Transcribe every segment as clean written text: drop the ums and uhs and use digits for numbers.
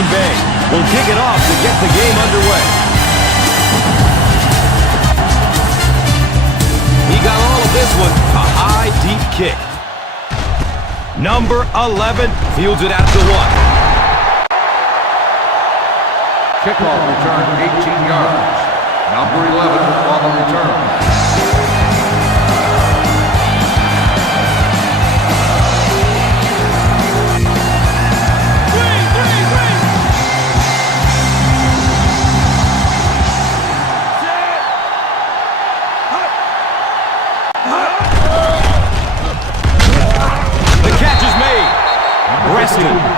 Green Bay will kick it off to get the game underway. He got all of this one, a high, deep kick. Number 11 fields it out to 1. Kickoff return, 18 yards. Number 11 on the return.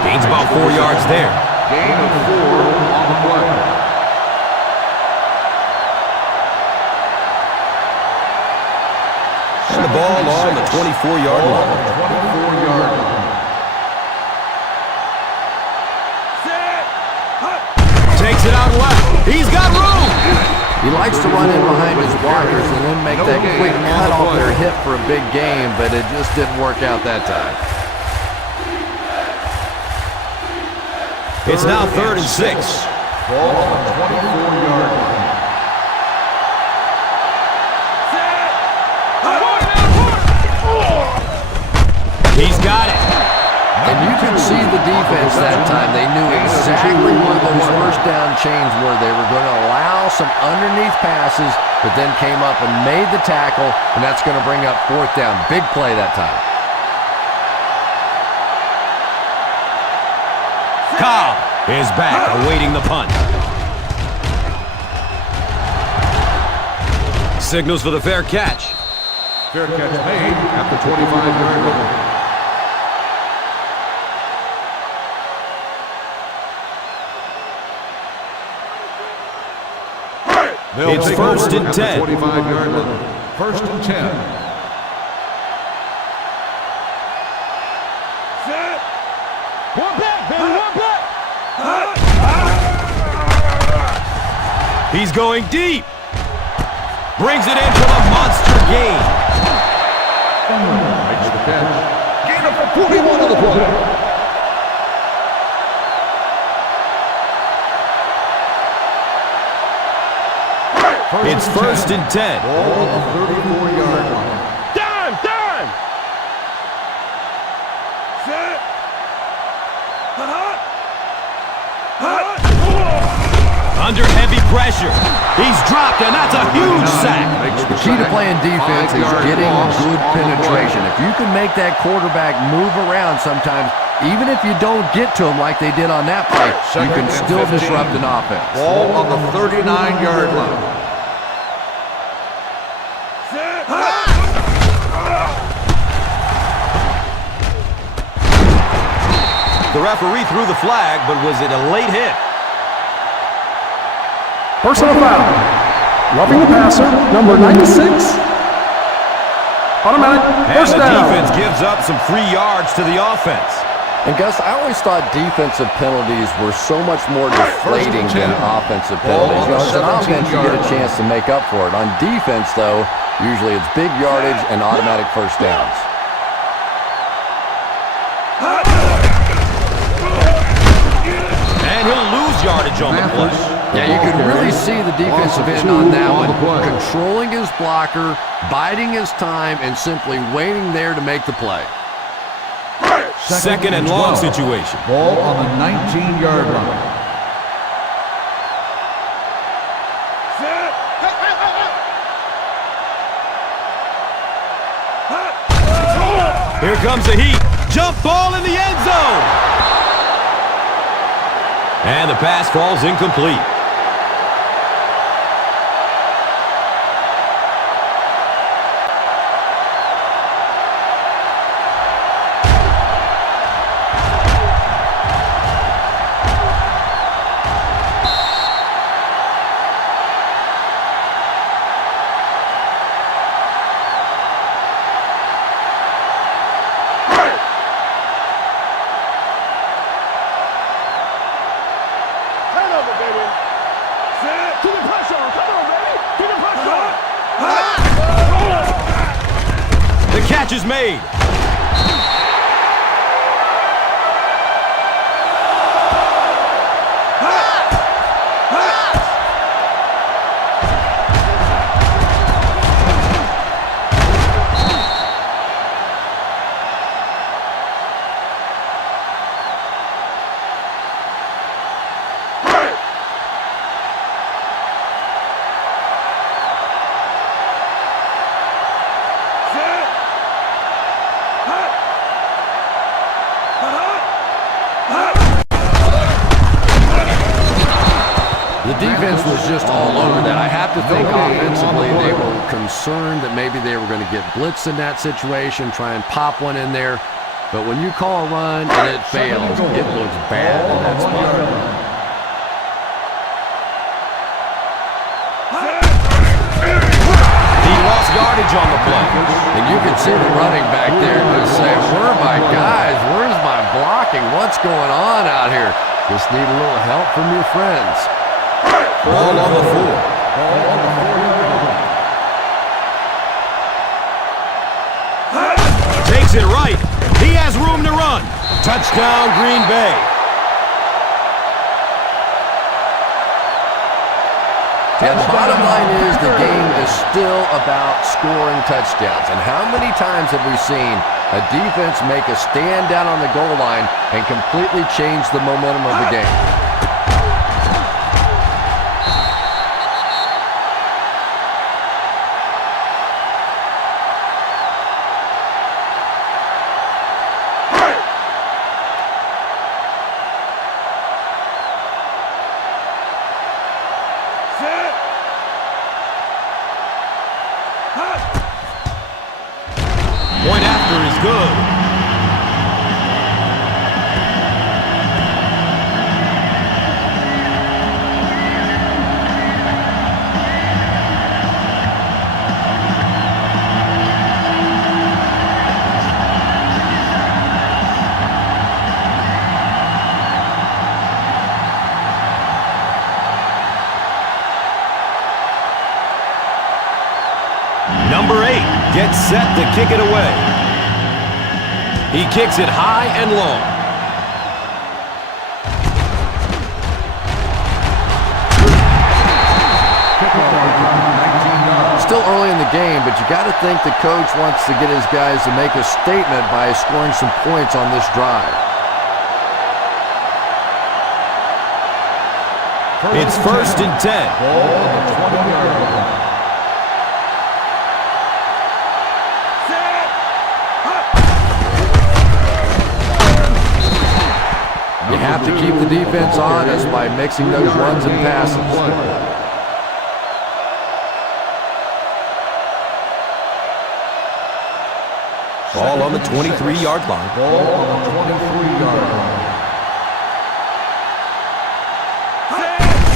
Gains about 4 yards there. Gain of 4 on the play. And the ball on the 24-yard line. 24-yard line. Takes it out left. He's got room. He likes to run in behind his blockers and then make that quick cut off their hip for a big game, but it just didn't work out that time. It's now 3rd and 6. Ball on the 24-yard line. He's got it. And you could see the defense that time. They knew exactly where those first down chains were. They were going to allow some underneath passes, but then came up and made the tackle, and that's going to bring up 4th down. Big play that time. Cobb is back, awaiting the punt. Signals for the fair catch. Fair catch made at the 25-yard line. It's 1st and 10. 25-yard line. 1st and 10. He's going deep. Brings it in for the monster gain. Makes the catch. Gain of 41 on the play. It's 1st and 10. Ball on the 34-yard line. Dime! Set. Under heavy pressure. He's dropped, and that's a huge sack. The key to playing defense is getting good penetration. If you can make that quarterback move around sometimes, even if you don't get to him like they did on that play, you can still disrupt an offense. Ball on the 39-yard line. The referee threw the flag, but was it a late hit? Personal foul. Roughing the passer, number 96. Automatic first down. And the defense gives up some free yards to the offense. And Gus, I always thought defensive penalties were so much more deflating than offensive penalties. You know, as an offense, you get a chance to make up for it. On defense, though, usually it's big yardage and automatic first downs. And he'll lose yardage on the play. Yeah, you could really see the defensive end on that one, controlling his blocker, biding his time, and simply waiting there to make the play. Second and long situation. Ball on the 19-yard line. Here comes the heat. Jump ball in the end zone. And the pass falls incomplete. The catch is made. The defense was just all over that. I have to think offensively they were concerned that maybe they were going to get blitzed in that situation, try and pop one in there. But when you call a run and it fails, it looks bad in that spot. Yardage on the play. And you can see the running back there just saying, where are my guys? Where's my blocking? What's going on out here? Just need a little help from your friends. Ball on the 4. Takes it right. He has room to run. Touchdown, Green Bay. Yeah, the bottom line is the game is still about scoring touchdowns. And how many times have we seen a defense make a stand down on the goal line and completely change the momentum of the game? Point after is good. Number 8 gets set to kick it away. He kicks it high and long. Still early in the game, but you got to think the coach wants to get his guys to make a statement by scoring some points on this drive. It's 1st and 10. You have to keep the defense honest by mixing those runs and passes. Ball on the 23-yard line.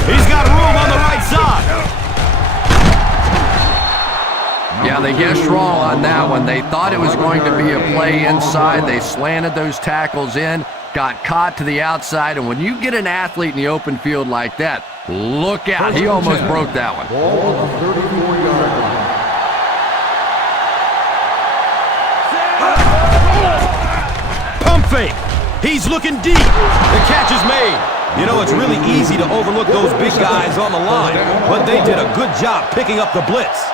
He's got room on the right side. Yeah, they guessed wrong on that one. They thought it was going to be a play inside. They slanted those tackles in, got caught to the outside, and when you get an athlete in the open field like that, look out. He almost broke that one. Pump fake. He's looking deep. The catch is made. You know, it's really easy to overlook those big guys on the line, but they did a good job picking up the blitz.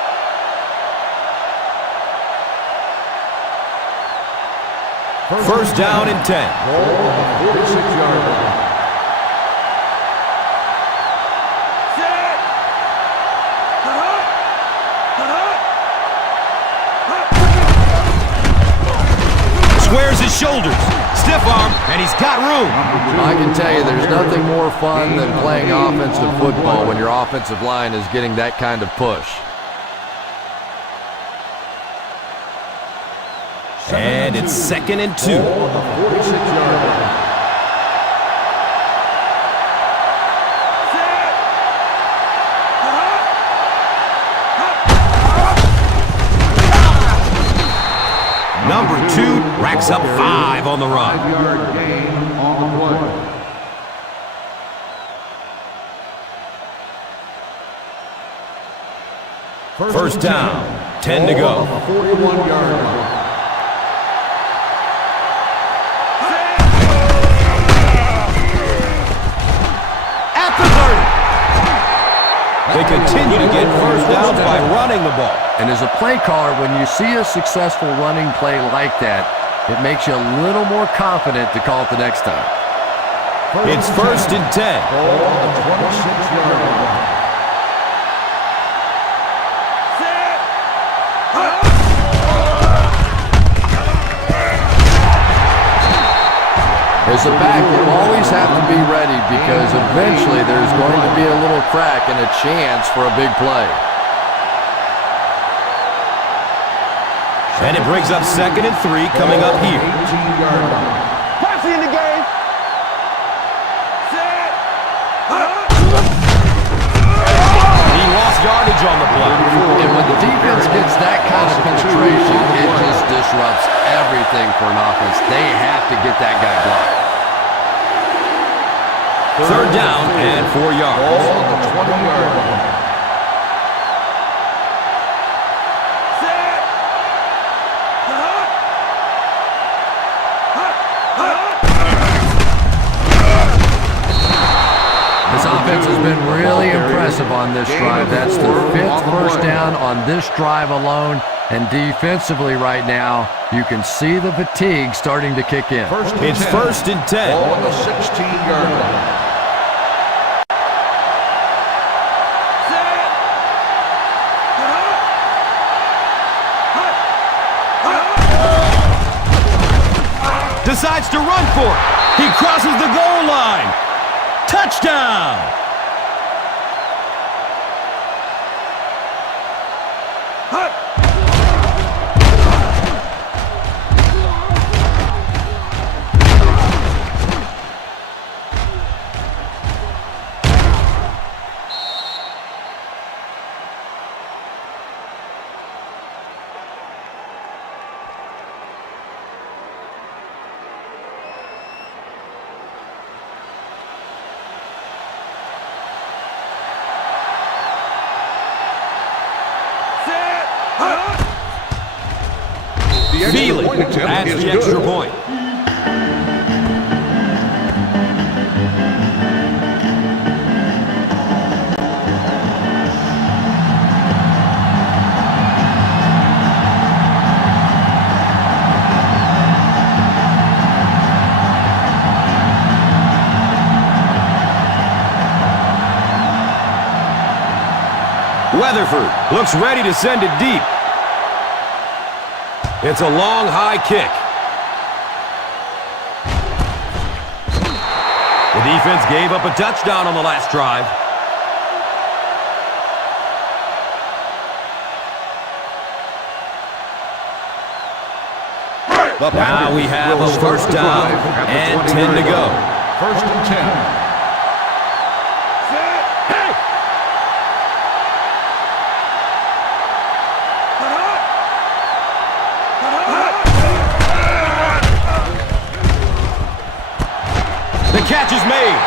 First down and 10. Squares his shoulders. Stiff arm, and he's got room. I can tell you there's nothing more fun than playing offensive football when your offensive line is getting that kind of push. And it's 2nd and 2. Number 2 racks up 5 on the run. First down, 10 to go. They continue to get first downs by running the ball. And as a play caller, when you see a successful running play like that, it makes you a little more confident to call it the next time. It's 1st and 10. As a back, you always have to be ready because eventually there's going to be a little crack and a chance for a big play. And it brings up 2nd and 3 coming up here. 18-yard line. Passing in the game. He lost yardage on the play. And when the defense gets that kind of penetration, it just disrupts everything for an offense. They have to get that guy blocked. 3rd down and 4 yards. Ball on the 20-yard line. This offense has been really impressive on this drive. That's the 5th first down on this drive alone. And defensively right now, you can see the fatigue starting to kick in. It's 1st and 10. Ball on the 16-yard line. Decides to run for it. He crosses the goal line. Touchdown! Feely adds the extra point. Weatherford looks ready to send it deep. It's a long, high kick. The defense gave up a touchdown on the last drive. Now we have a 1st down and 10 to go. 1st and 10. The catch is made.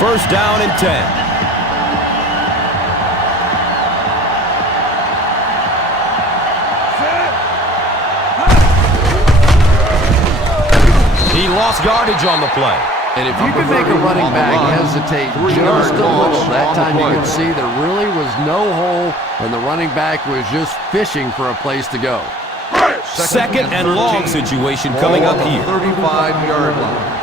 First down and 10. He lost yardage on the play. And if you can make a running back hesitate just a little, that time you can see there really was no hole, and the running back was just fishing for a place to go. 2nd and long situation coming up here. 35-yard line.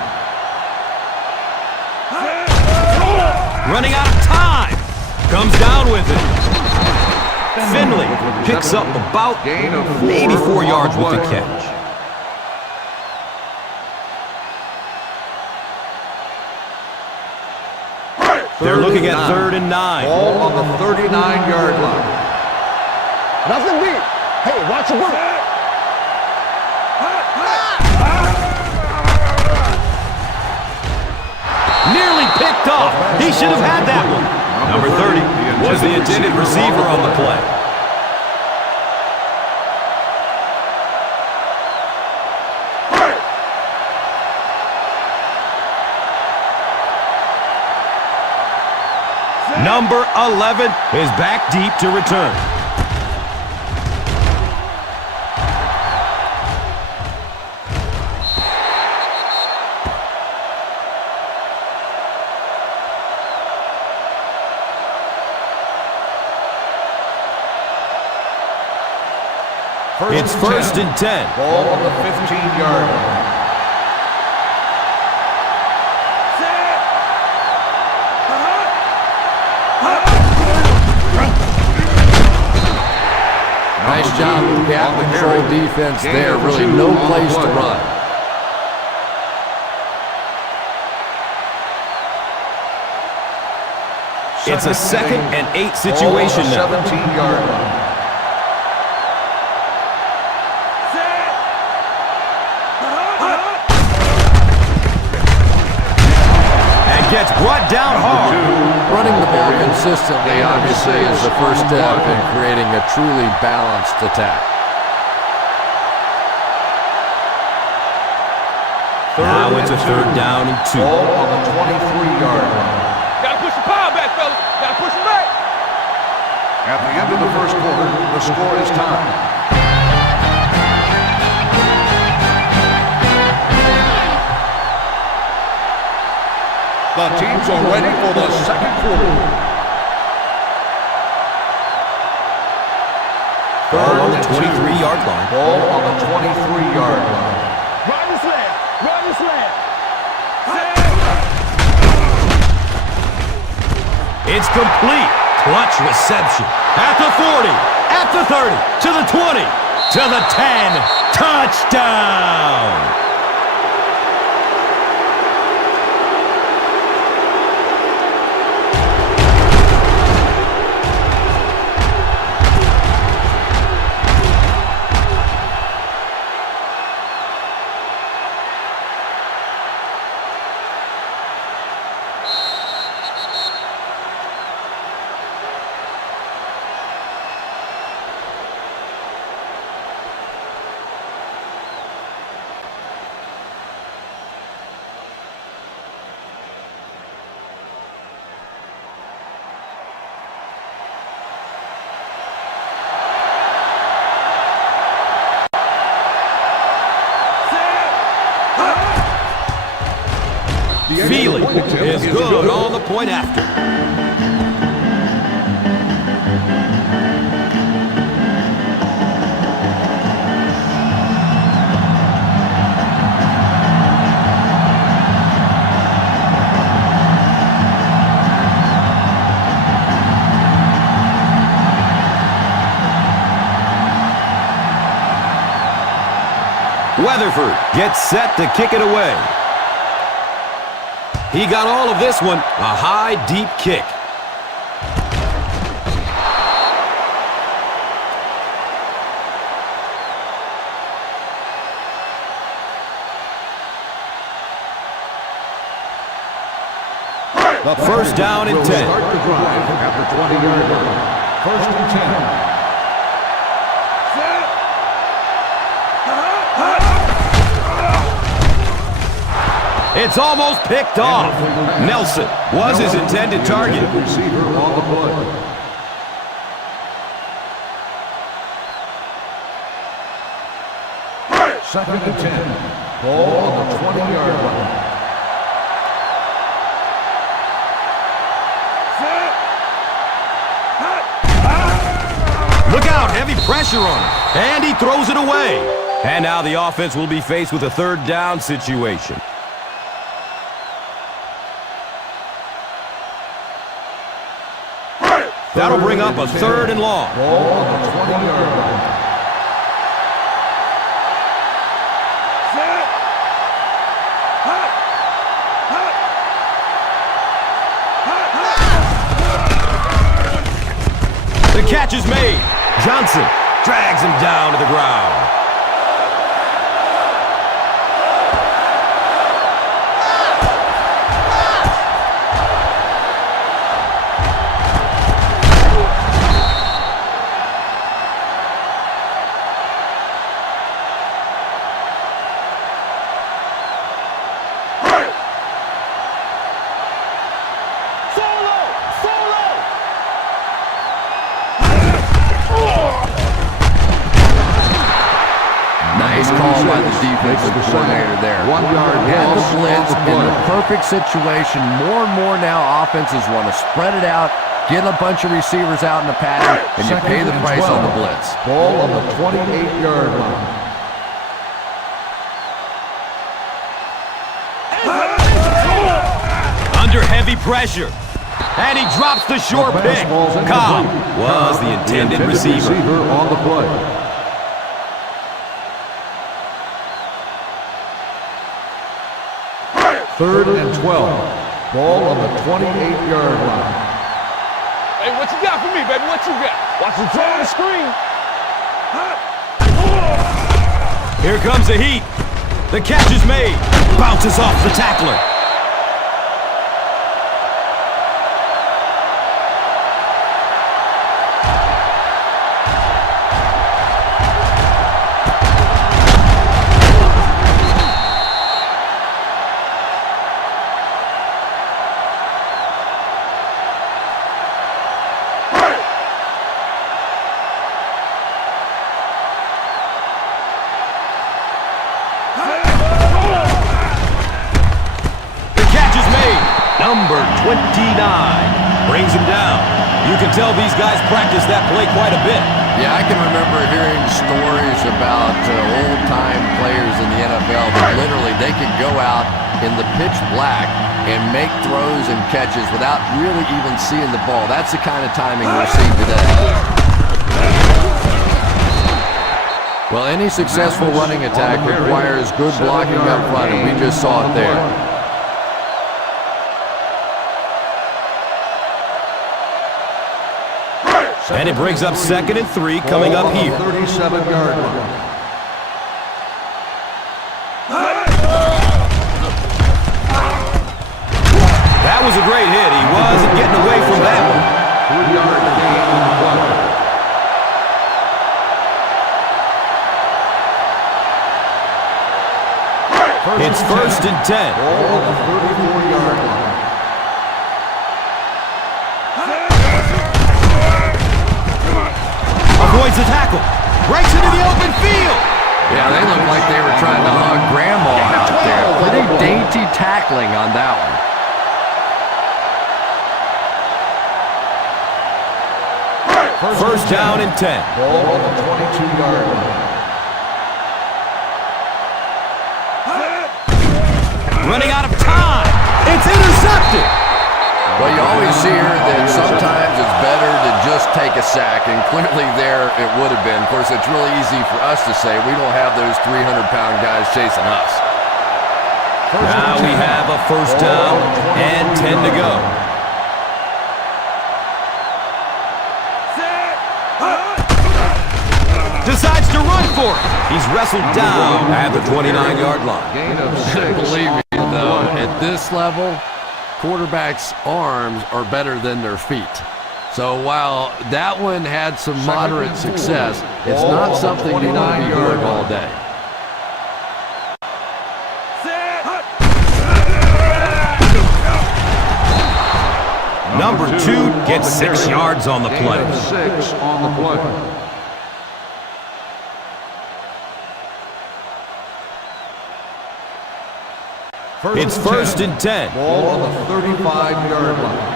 Running out of time. Comes down with it. Finley picks up about maybe 4 yards with the catch. They're looking at 3rd and 9. Ball on the 39-yard line. Nothing deep. Hey, watch the boot. Nearly picked off. He should have had that one. Number 30 was the intended receiver on the play. Number 11 is back deep to return. It's 1st and 10. Ball on the 15-yard line. Nice job with gap control defense there. Really no place to run. It's a 2nd and 8 situation now. 17-yard line. And gets brought down hard. Running the ball consistently, obviously, is the first step in creating a truly balanced attack. Now it's a 3rd down and 2. Ball on the 23-yard line. Gotta push the power back, fellas. Gotta push him back. At the end of the first quarter, the score is tied. The teams are ready for the second quarter. Ball on the 23-yard line. Ball on the 23-yard line. Run the slam. Run the slam. It's complete. Clutch reception. At the 40. At the 30. To the 20. To the 10. Touchdown. Feely is good on the point after. Weatherford gets set to kick it away. He got all of this one, a high, deep kick. The first down and 10. Start the drive at the 20-yard line. First and 10. It's almost picked off. Nelson was his intended target. Receiver on the play. Second and 10. Ball on the 20-yard line. Look out, heavy pressure on him. And he throws it away. And now the offense will be faced with a 3rd down situation. That'll bring up a 3rd and long. Ball on the 20-yard line. The catch is made. Johnson drags him down to the ground. Nice call by the defensive coordinator there. 1 yard Had the loss blitz on the in the play. perfect situation. More and more now offenses want to spread it out, get a bunch of receivers out in the pattern, and you pay the price on the blitz. Ball on the 28-yard line. Under heavy pressure. And he drops the short The pick. pass ball's in Cobb complete. was Cobb, the intended receiver. on the play. Third and 12. Ball on the 28-yard line. Hey, what you got for me, baby? What you got? Watch the throw on the screen. Here comes the heat. The catch is made. Bounces off the tackler. Number 29 brings him down. You can tell these guys practice that play quite a bit. Yeah, I can remember hearing stories about old-time players in the NFL that literally they could go out in the pitch black and make throws and catches without really even seeing the ball. That's the kind of timing we're seeing today. Well, any successful running attack requires good blocking up front, and we just saw it there. And it brings up 2nd and 3 coming up here. 37-yard line. That was a great hit. He wasn't getting away from that one. 3-yard gain on the play. It's 1st and 10. Ball on the 34-yard line. Avoids the tackle. Breaks into the open field. Yeah, they look like they were trying to hug Grandma out there. Pretty dainty tackling on that one. First down and 10. Ball on the 22-yard line. Running out of time. It's intercepted. Well, you always hear that sometimes it's better to just take a sack, and clearly there it would have been. Of course, it's really easy for us to say we don't have those 300-pound guys chasing us. Now we have a first down and 10 to go. Decides to run for it. He's wrestled down at the 29-yard line. Gain of 6. Believe me, though, at this level, quarterbacks' arms are better than their feet. So while that one had some moderate success, it's not something you want to be doing all day. Number 2 gets 6 yards on the play. Gain of 6 on the play. It's 1st and 10. Ball on the 35-yard line.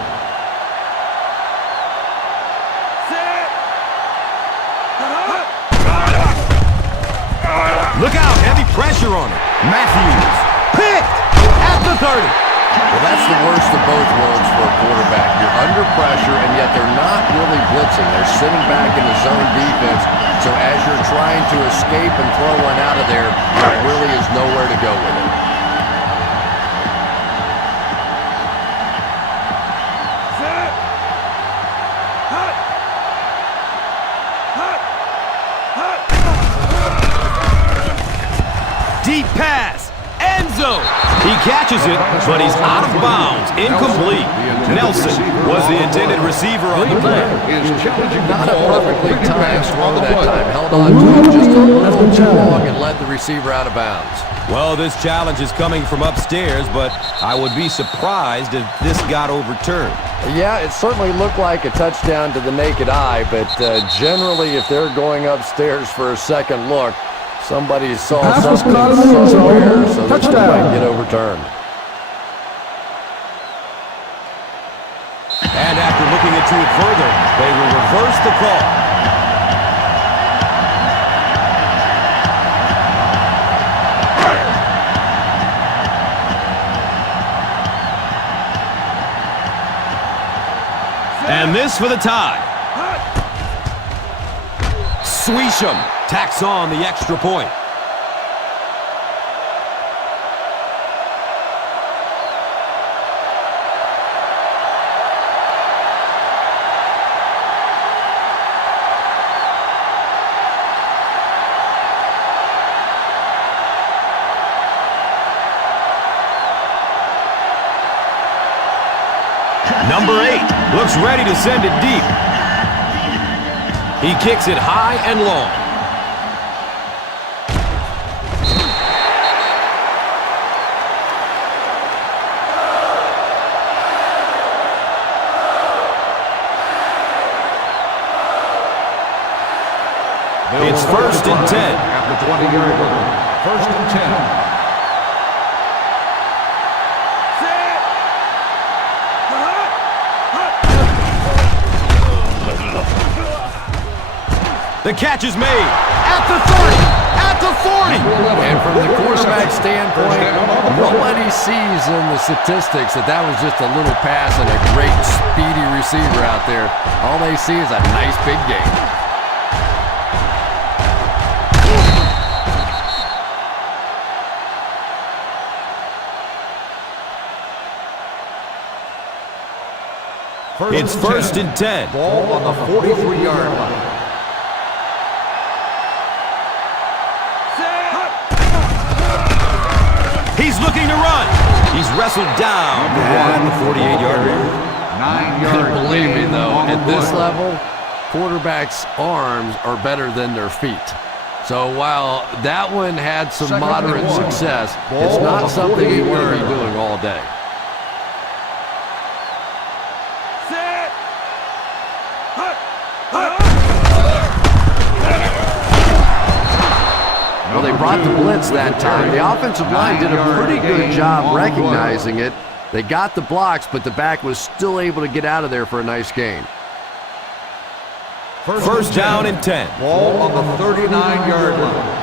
Look out, heavy pressure on him. Matthews, picked at the 30. Well, that's the worst of both worlds for a quarterback. You're under pressure, and yet they're not really blitzing. They're sitting back in the zone defense, so as you're trying to escape and throw one out of there, there really is nowhere to go with it. Deep pass, end zone. He catches it, but he's out of bounds, incomplete. Nelson was the intended receiver on the play. Not a perfectly timed throw that time. Held on to it just a little too long and led the receiver out of bounds. Well, this challenge is coming from upstairs, but I would be surprised if this got overturned. Yeah, it certainly looked like a touchdown to the naked eye, but generally if they're going upstairs for a second look, somebody saw something somewhere, so this one might get overturned. And after looking into it further, they will reverse the call. this for the tie. Sweesham tacks on the extra point. Number 8 looks ready to send it deep. He kicks it high and long. It's 1st and 10. At the 20-yard line. 1st and 10. The catch is made at the 30, at the 40. And from the quarterback standpoint, nobody sees in the statistics that was just a little pass and a great speedy receiver out there. All they see is a nice big game. It's 1st and 10. Ball on the 43-yard line. He's looking to run. He's wrestled down at the 48-yard line. 9 yards. Believe me, though, at this level, quarterbacks' arms are better than their feet. So while that one had some moderate success, it's not something you want to be doing all day. Well, they brought the blitz that time. The offensive line did a pretty good job recognizing it. They got the blocks, but the back was still able to get out of there for a nice gain. First down and 10. Ball on the 39-yard line.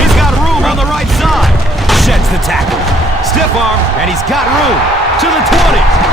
He's got room on the right side. Sheds the tackle. Stiff arm, and he's got room to the 20.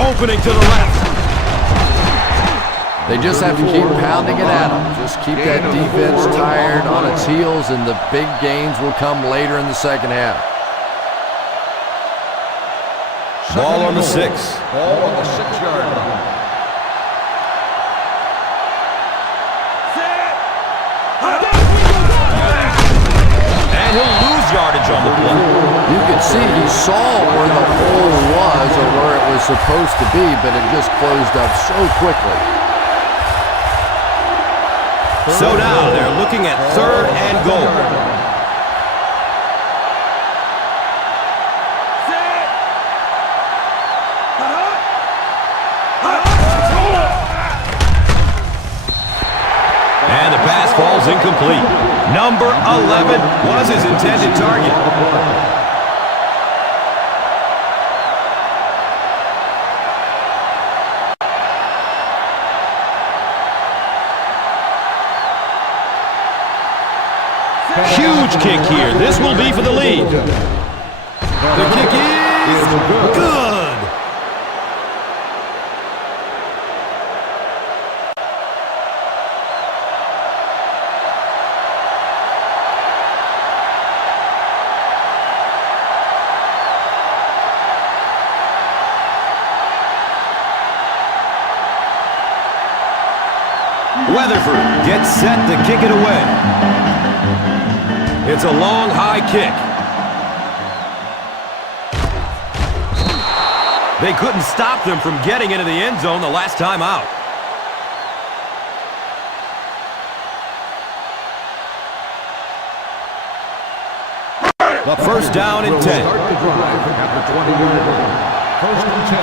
Opening to the left. They just have to keep pounding it at them. Just keep that defense tired on its heels, and the big gains will come later in the second half. Ball on the 6. Ball on the 6-yard line. And he'll lose yardage on the play. You could see he saw where the hole was or where it was supposed to be, but it just closed up so quickly. So now they're looking at 3rd and goal. And the pass falls incomplete. Number 11 was his intended target. Huge kick here. This will be for the lead. The kick is good. Weatherford gets set to kick it away. It's a long, high kick. They couldn't stop them from getting into the end zone the last time out. First down and 10. Start the drive at the 20-yard line. First and 10.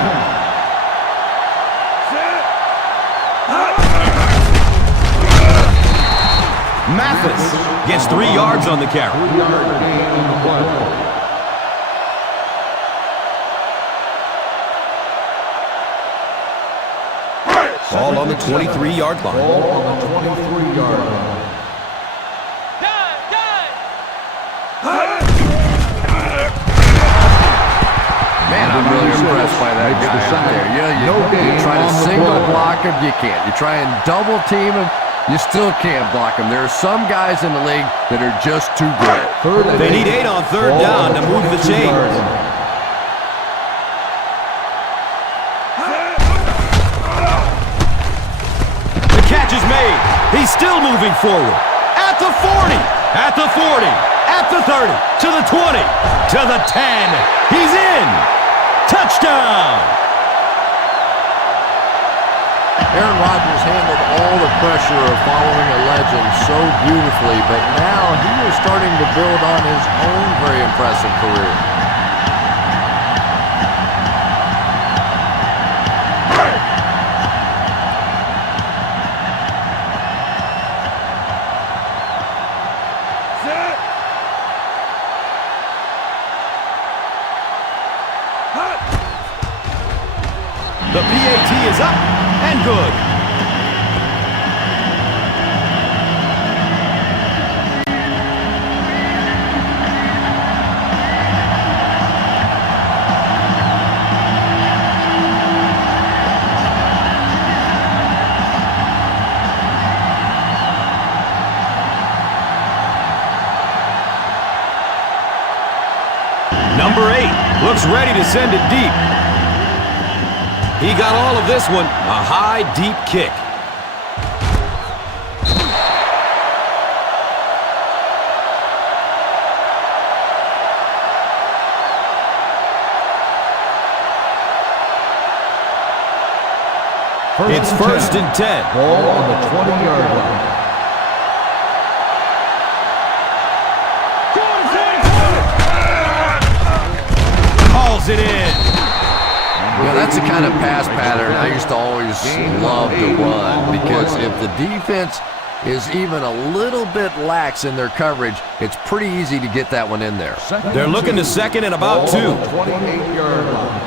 Mathis gets 3 yards on the carry. 3-yard gain on the play. Ball on the 23-yard line. Ball on the 23-yard line. Man, I'm really impressed by that guy out there. You try to single block him, you can't. You try and double team him, you still can't block him. There are some guys in the league that are just too good. They need 8 on third down to move the chains. The catch is made. He's still moving forward. At the 40, at the 40, at the 30, to the 20, to the 10. He's in. Touchdown! Aaron Rodgers handled all the pressure of following a legend so beautifully, but now he is starting to build on his own very impressive career. The PAT is up and good. Number 8 looks ready to send it deep. He got all of this one, a high, deep kick. It's first and 10. Ball on the 20-yard line. Calls it in. Yeah, that's the kind of pass pattern I used to always love to run, because if the defense is even a little bit lax in their coverage, it's pretty easy to get that one in there. They're looking to second and about 2. 28-yard line.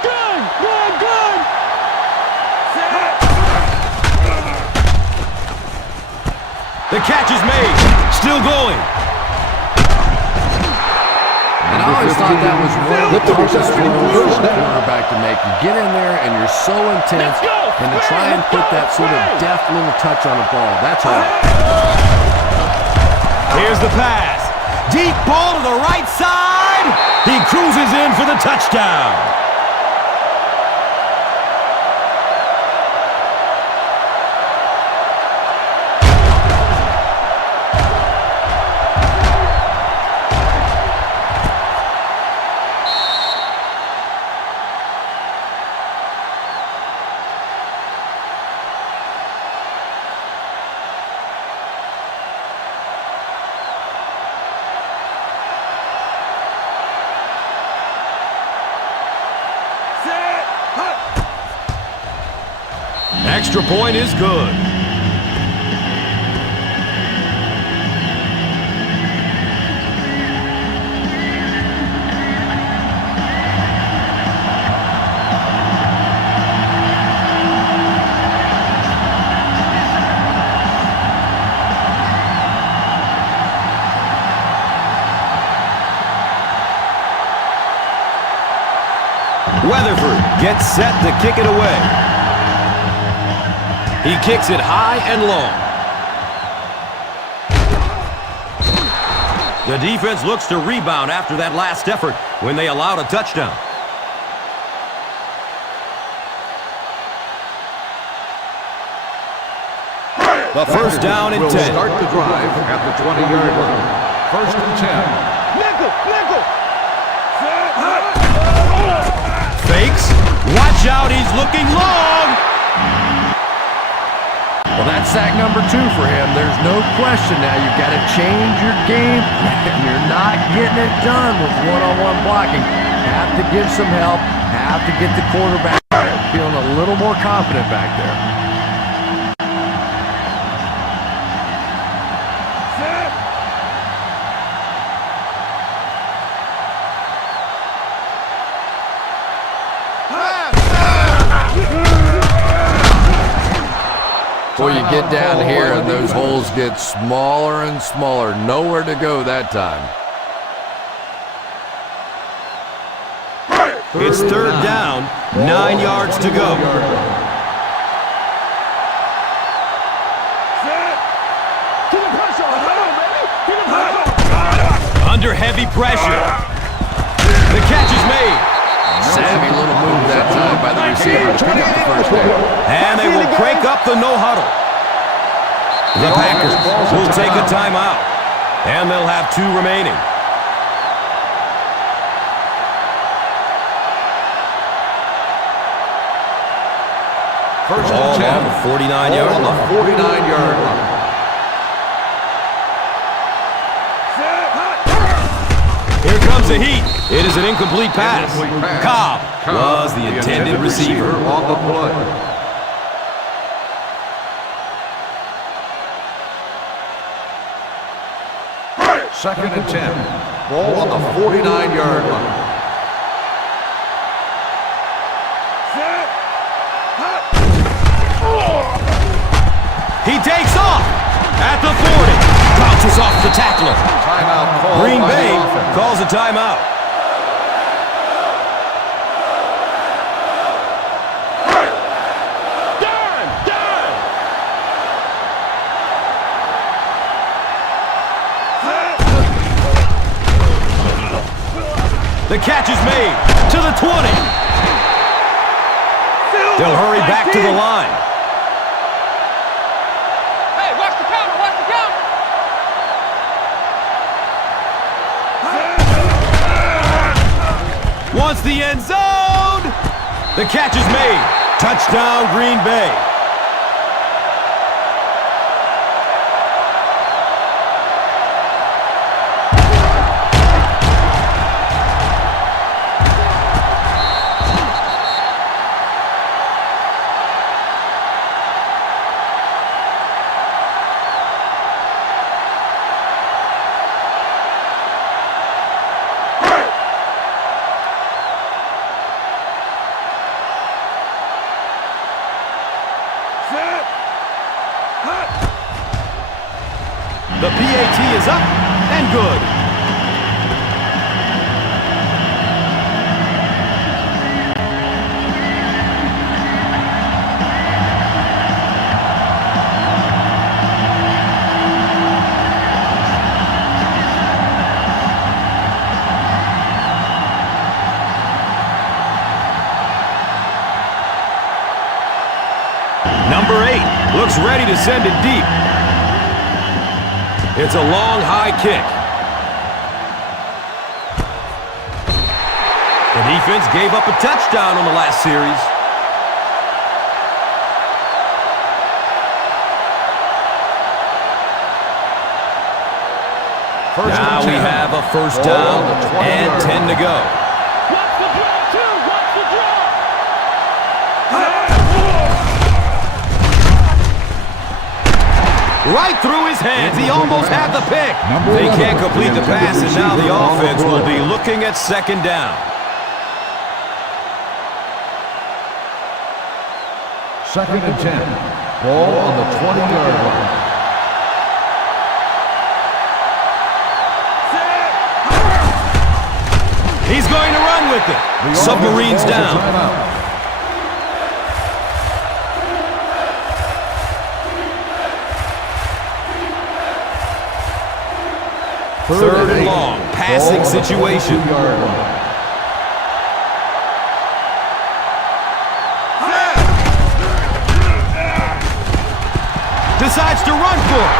Good, good, good. The catch is made. Still going. And I always thought that was one of the toughest throws for a quarterback to make. You get in there and you're so intense, and to try and put that sort of deft little touch on a ball, that's hard. Here's the pass. Deep ball to the right side. He cruises in for the touchdown. Extra point is good. Weatherford gets set to kick it away. He kicks it high and long. The defense looks to rebound after that last effort when they allowed a touchdown. The first down and 10. Start the drive at the 20-yard line. First and 10. Nickel, nickel. Fakes. Watch out, he's looking long. Well, that's sack number 2 for him. There's no question now. You've got to change your game. You're not getting it done with one-on-one blocking. Have to give some help. Have to get the quarterback feeling a little more confident back there. Well, you get down here and those holes get smaller and smaller. Nowhere to go that time. It's third down, 9 yards to go. Under heavy pressure. The catch is made. Savvy little move that time by the receiver to pick up the first down. And they will break up the no huddle. The Packers will take a timeout. And they'll have 2 remaining. First Ball and 10. on the 49-yard line. 49-yard line. Here comes the heat. It is an incomplete pass. Cobb was the intended receiver. On the play. Second and 10. Ball on the 49-yard line. He takes off at the 40. Bounces off the tackler. Timeout call. Green by the Bay offense. calls a timeout. The catch is made to the 20. They'll hurry back to the line. Hey, watch the counter, watch the counter. Wants the end zone. The catch is made. Touchdown, Green Bay. The PAT is up and good. Number 8 looks ready to send it deep. It's a long, high kick. The defense gave up a touchdown on the last series. Now we have a first down and 10 to go. Watch the draw, too. Watch the draw. Right through his hands. He almost had the pick. They can't complete the pass, and now the offense will be looking at second down. Second and 10. Ball on the 20-yard line. He's going to run with it. Submarines down. Third and long, passing situation. Decides to run for it.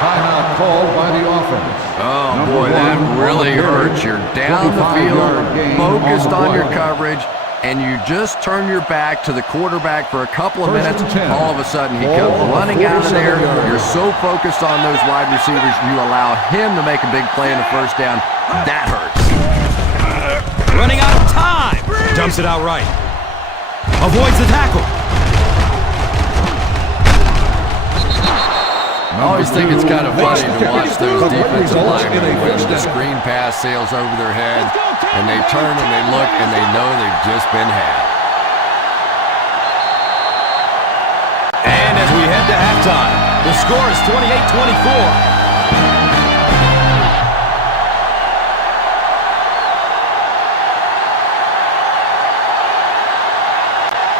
Timeout called by the offense. Oh, boy, that really hurts. You're down the field, focused on your coverage. and you just turn your back to the quarterback for a couple of minutes, all of a sudden he comes running out of there. You're so focused on those wide receivers, you allow him to make a big play in the first down. That hurts. Running out of time. Dumps it out right. Avoids the tackle. I always think it's kind of funny to watch those defensive linemen when the screen pass sails over their head, and they turn and they look and they know they've just been had. And as we head to halftime, the score is 28-24.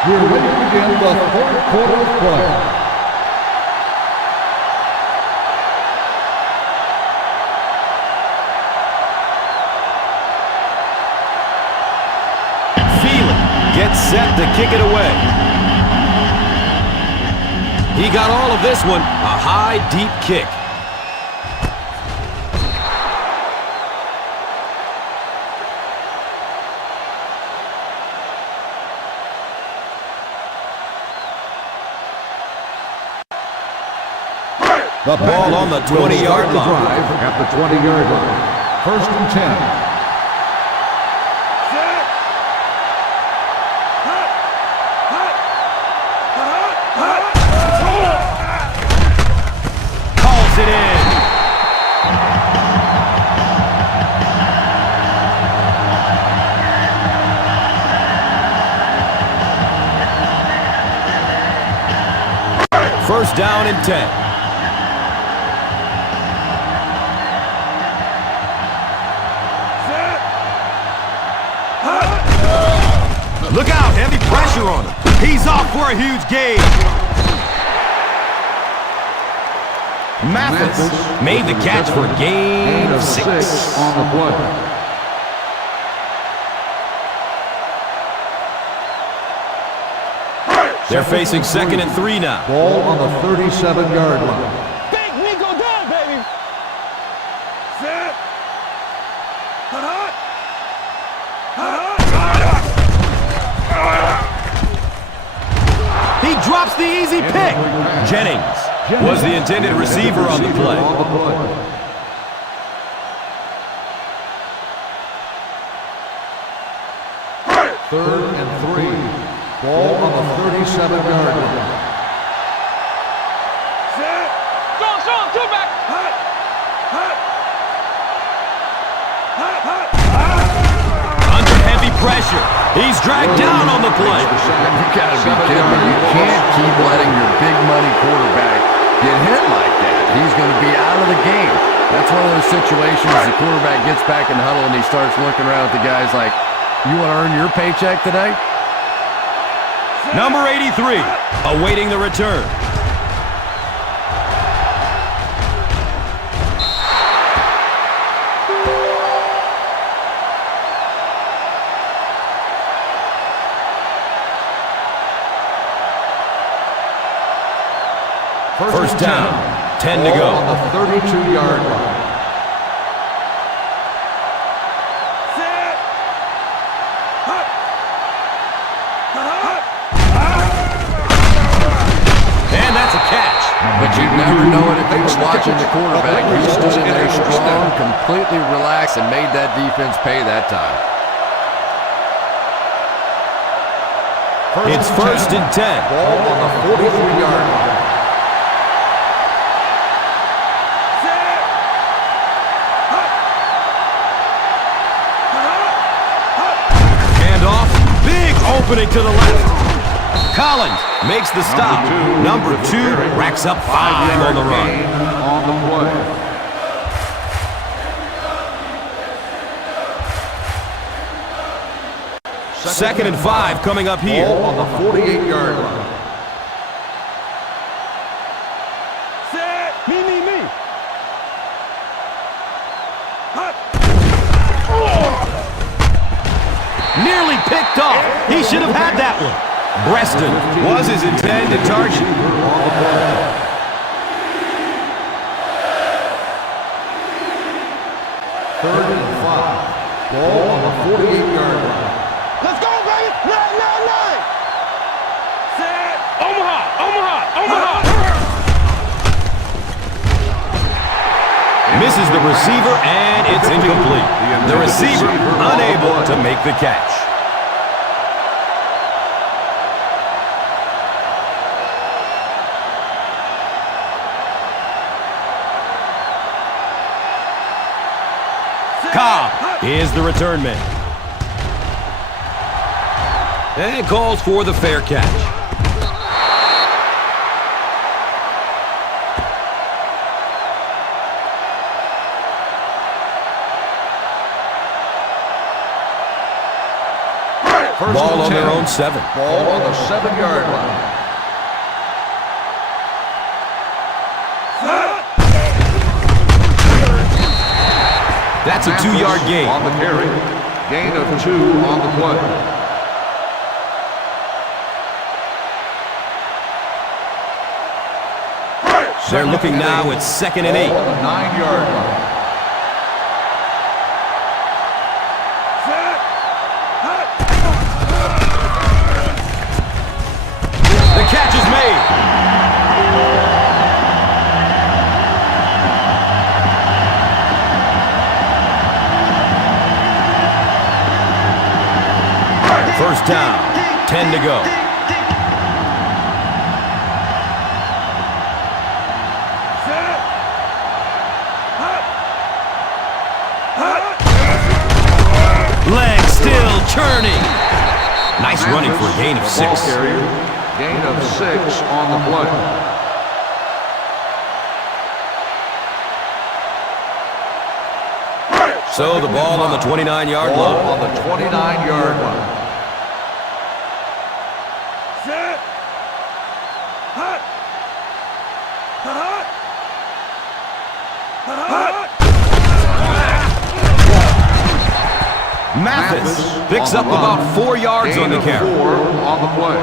We're ready to begin the fourth quarter of play. Gets set to kick it away. He got all of this one, a high, deep kick. The ball on the 20-yard line. At the 20-yard line. First and 10. It in. First down and 10. Look out, heavy pressure on him. He's off for a huge gain. Mathis made the catch for a gain of 6 on the play. They're facing 2nd and 3 now. Ball on the 37-yard line. Big Nico down, baby. Set. He drops the easy pick. Jennings was the intended receiver on the play. Third and 3. Ball on the 37-yard line. Set. Show him, two back. Under heavy pressure. He's dragged down on the play. You gotta be kidding me. You can't keep letting your big money quarterback get hit like that. He's going to be out of the game. That's one of those situations the quarterback gets back in the huddle and he starts looking around at the guys like, you want to earn your paycheck today? Number 83, awaiting the return. First down, 10 to go. On the 32-yard line. And that's a catch. But you'd never know it if you were watching the quarterback. He stood in there strong, completely relaxed, and made that defense pay that time. It's first and 10. Ball on the 43-yard line. Opening to the left. Collins makes the stop. Number 2 racks up 5 on the run. On the play. Second and 5 coming up here. Ball on the 48-yard line. Set. Me. Nearly picked off. He should have had that one. Breston was his intended target. Third and 5. Ball on the 48-yard line. Let's go, baby. Omaha! Omaha! Omaha! Misses the receiver, and it's incomplete. The receiver unable to make the catch. Cobb is the return man. And calls for the fair catch. Ball on their own 7. Ball on the 7-yard line. That's a 2-yard gain. On the carry. Gain of 2 on the play. They're looking now at 2nd and 8. Ball on the 9-yard line. The catch is made. First down, 10 to go. Leg still churning. Nice running for a gain of 6. Gain of 6 on the play. So the ball on the 29-yard Ball line. on the 29-yard line. Mathis picks up about 4 yards on the carry. 4 on the play.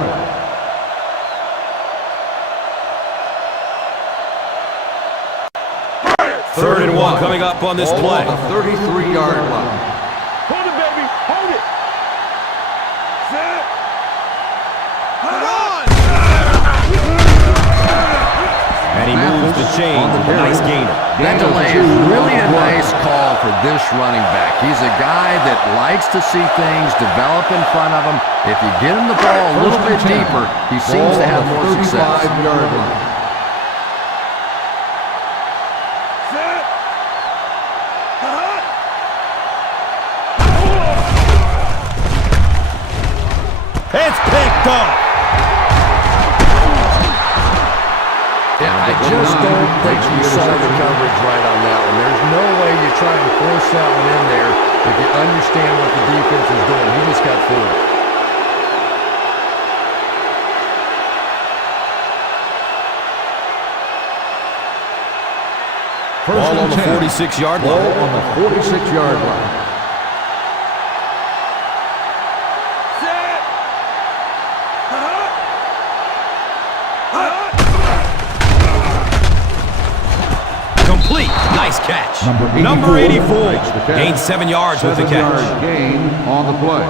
Third and 1 coming up on this Ball play. on the 33-yard line. Hold it, baby. Hold it. Set. And he moves the chain. Nice gainer. That delay is really a nice call for this running back. He's a guy that likes to see things develop in front of him. If you get him the ball a little bit deeper, he seems to have more success. 35-yard line. It's picked off. Yeah, I just don't think you saw the coverage right on that one. There's no way you try and force that one in there if you understand what the defense is doing. He just got fooled. Ball on the 46-yard line. Ball on the 46-yard line. Complete. Nice catch. Number 84. Gained 7 yards with the catch. 7-yard gain on the play.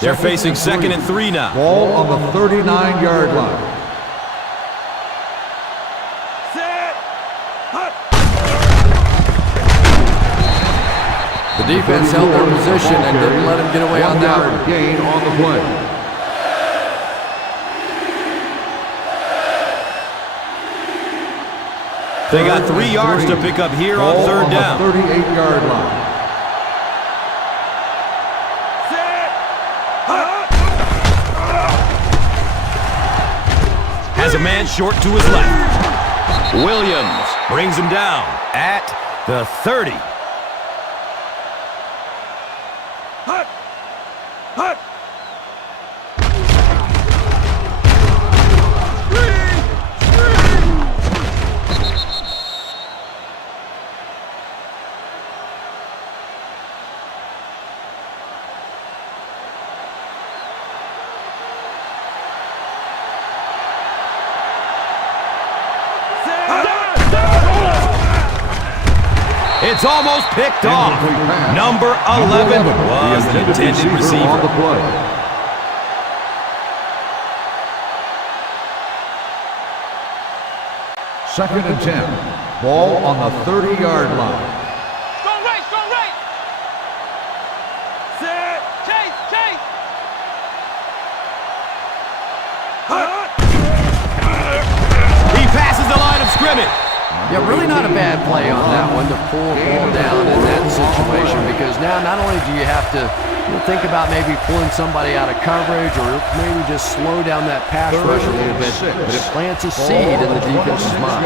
They're facing 2nd and 3 now. Ball on the 39-yard line. The defense held their position and didn't let him get away on that one. Gain on the play. They got 3 yards to pick up here on Ball 3rd down. On the 38-yard line. Has a man short to his left. Williams brings him down at the 30. It's almost picked off. Number 11 was the intended receiver. On the play. Second and 10. Ball on the 30-yard line. Strong right, strong right. Set. Chase, chase. He passes the line of scrimmage. Yeah, really not a bad play on that one to pull a ball down in that situation, because now not only do you have to think about maybe pulling somebody out of coverage or maybe just slow down that pass rush a little bit, but it plants a seed in the defense's mind.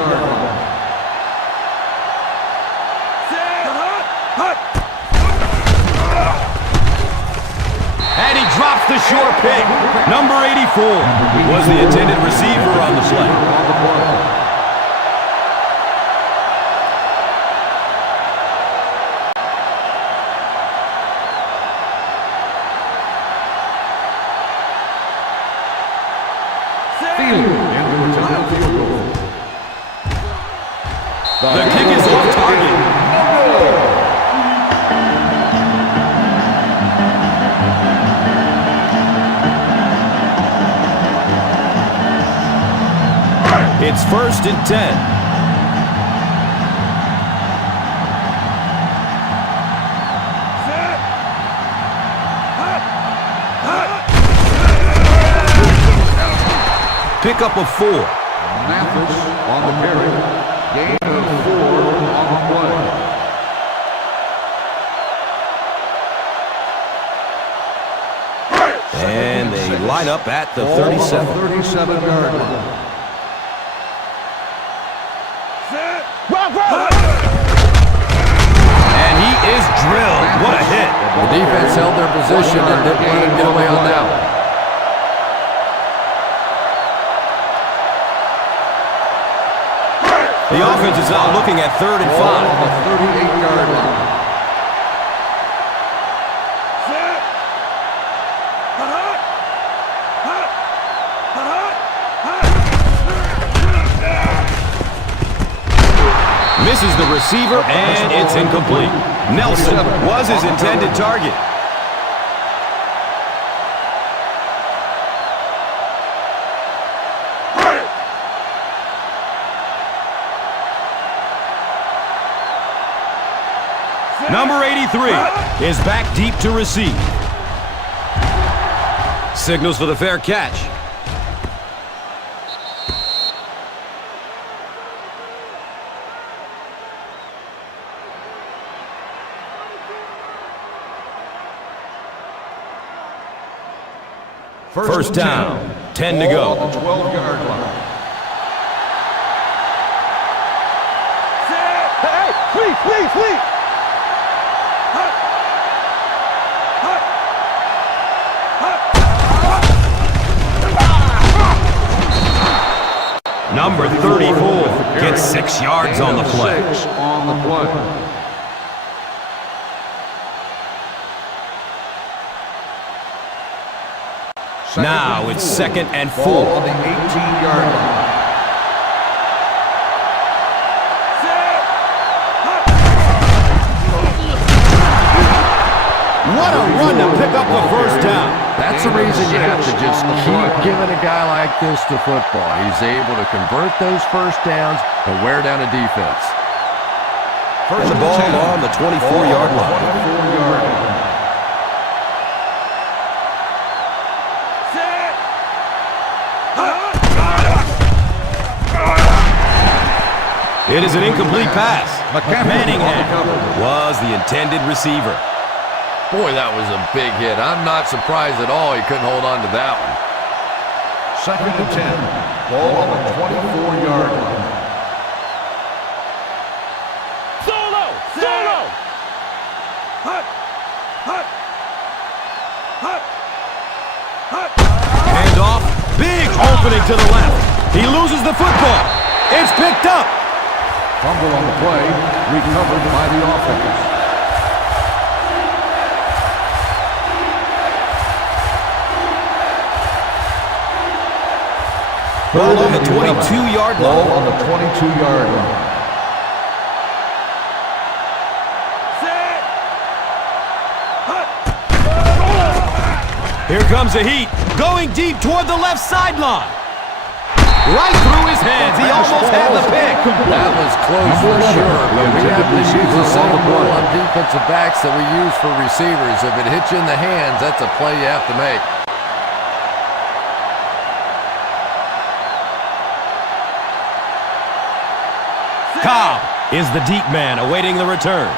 And he drops the short pick. Number 84 was the intended receiver on the play. The kick is off target. It's 1st and 10. Pick up a 4. Mathis on the carry. Gain of 4 on the play. And they line up at the 37-yard line. And he is drilled. What a hit. The defense held their position and didn't let him get away on that one. The offense is now looking at 3rd and 5. On the 38-yard line. Misses the receiver, and it's incomplete. Nelson was his intended target. Number 83 is back deep to receive. Signals for the fair catch. First down, 10 to go. On the 12-yard line. Hey, please. Number 34 gets 6 yards on the play. 6 on the play. Now it's 2nd and 4. Ball on the 18-yard line. What a run to pick up the first down. That's the reason you have to just keep giving a guy like this the football. He's able to convert those first downs and wear down a defense. First ball on the 24-yard line. 24-yard line. It is an incomplete pass. Manningham was the intended receiver. Boy, that was a big hit. I'm not surprised at all he couldn't hold on to that one. 2nd and 10. Ball on the 24-yard line. Solo. Hand off. Big opening to the left. He loses the football. It's picked up. Fumble on the play. Recovered by the offense. Ball on the 22-yard line. Ball on the 22-yard line. Here comes the heat, going deep toward the left sideline. Right through his hands. He almost had the pick. That was close for sure, but we have to use the same rule on defensive backs that we use for receivers. If it hits you in the hands, that's a play you have to make. Cobb is the deep man awaiting the return.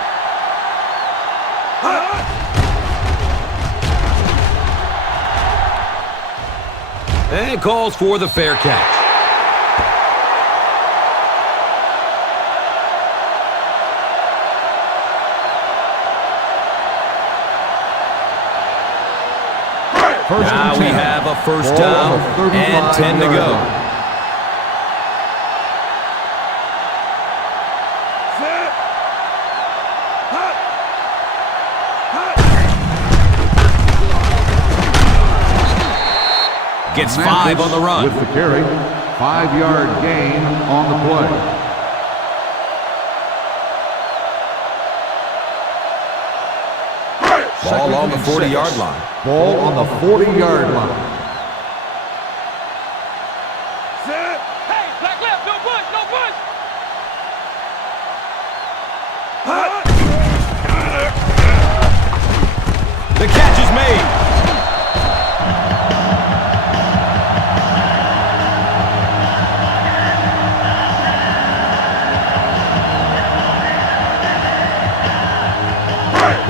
And calls for the fair catch. Now we have a first down and 10 to go. Gets 5 on the run. With the carry, 5-yard gain on the play. Ball on the 40-yard line. Ball on the 40-yard line. Hey, black left, no push, no push. The catch is made.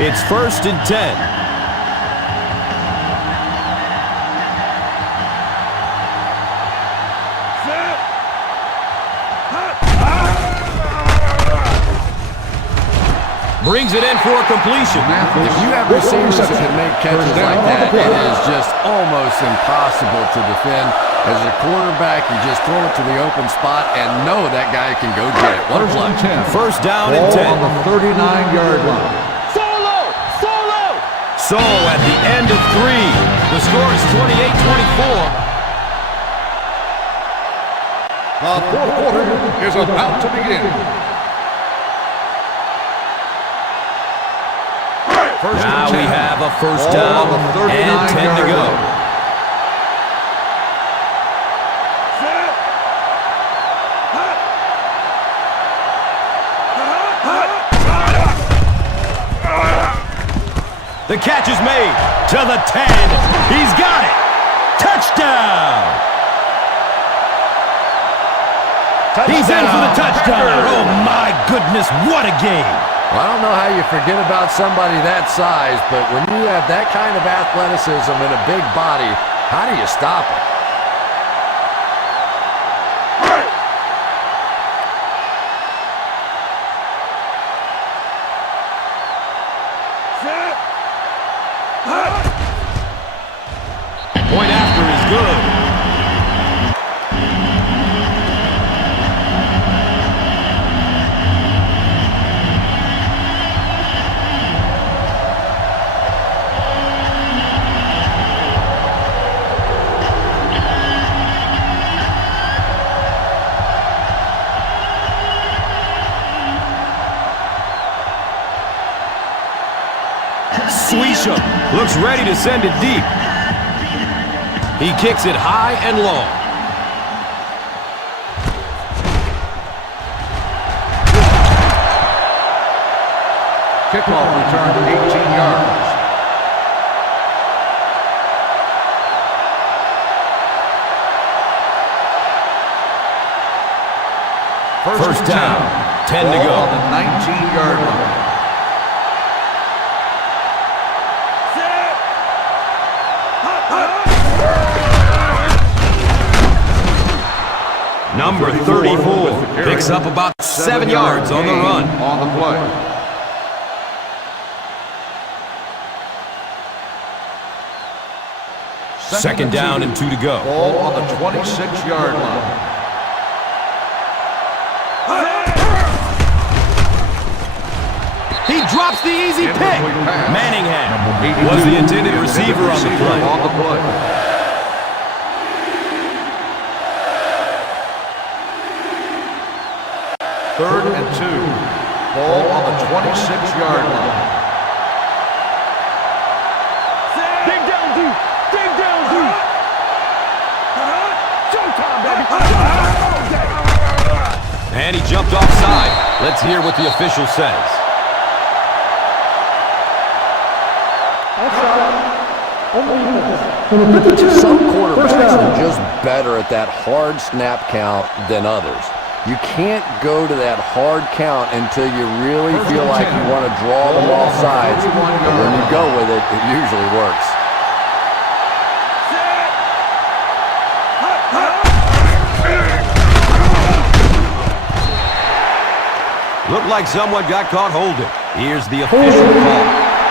It's 1st and 10. Brings it in for a completion. If you have receivers that can make catches like that, it is just almost impossible to defend. As a quarterback, you just throw it to the open spot and know that guy can go get it. What a play. First down and 10. Ball on the 39-yard line. So at the end of 3, the score is 28-24. The fourth quarter is about to begin. Now we have a first down and 10 to go. The catch is made to the 10. He's got it. Touchdown. He's in for the touchdown. Oh, my goodness, what a game. Well, I don't know how you forget about somebody that size, but when you have that kind of athleticism and a big body, how do you stop it? Point after is good. Sweesham looks ready to send it deep. He kicks it high and long. Kickoff return 18 yards. First down, 10 to go. On the 19-yard line. Number 34 picks up about 7 yards on the run. On the play. Second down and 2 to go. Ball on the 26-yard line. He drops the easy pick. Manningham was the intended receiver on the play. Third and 2. Ball on the 26-yard line. Dig down deep. And he jumped offside. Let's hear what the official says. Some quarterbacks are just better at that hard snap count than others. You can't go to that hard count until you really feel like you want to draw them off sides. But when you go with it, it usually works. Looked like someone got caught holding. Here's the official call.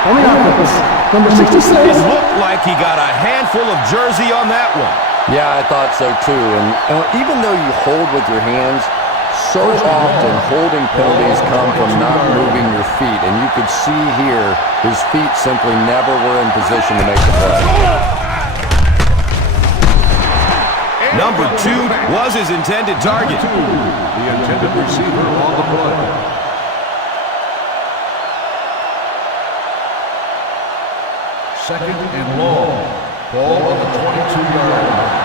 On the offense, number 66. It looked like he got a handful of jersey on that one. Yeah, I thought so too. And even though you hold with your hands, so often holding penalties come from not moving your feet. And you could see here, his feet simply never were in position to make the play. Number 2 was his intended target. The intended receiver on the play. Second and long. Ball on the 22-yard line.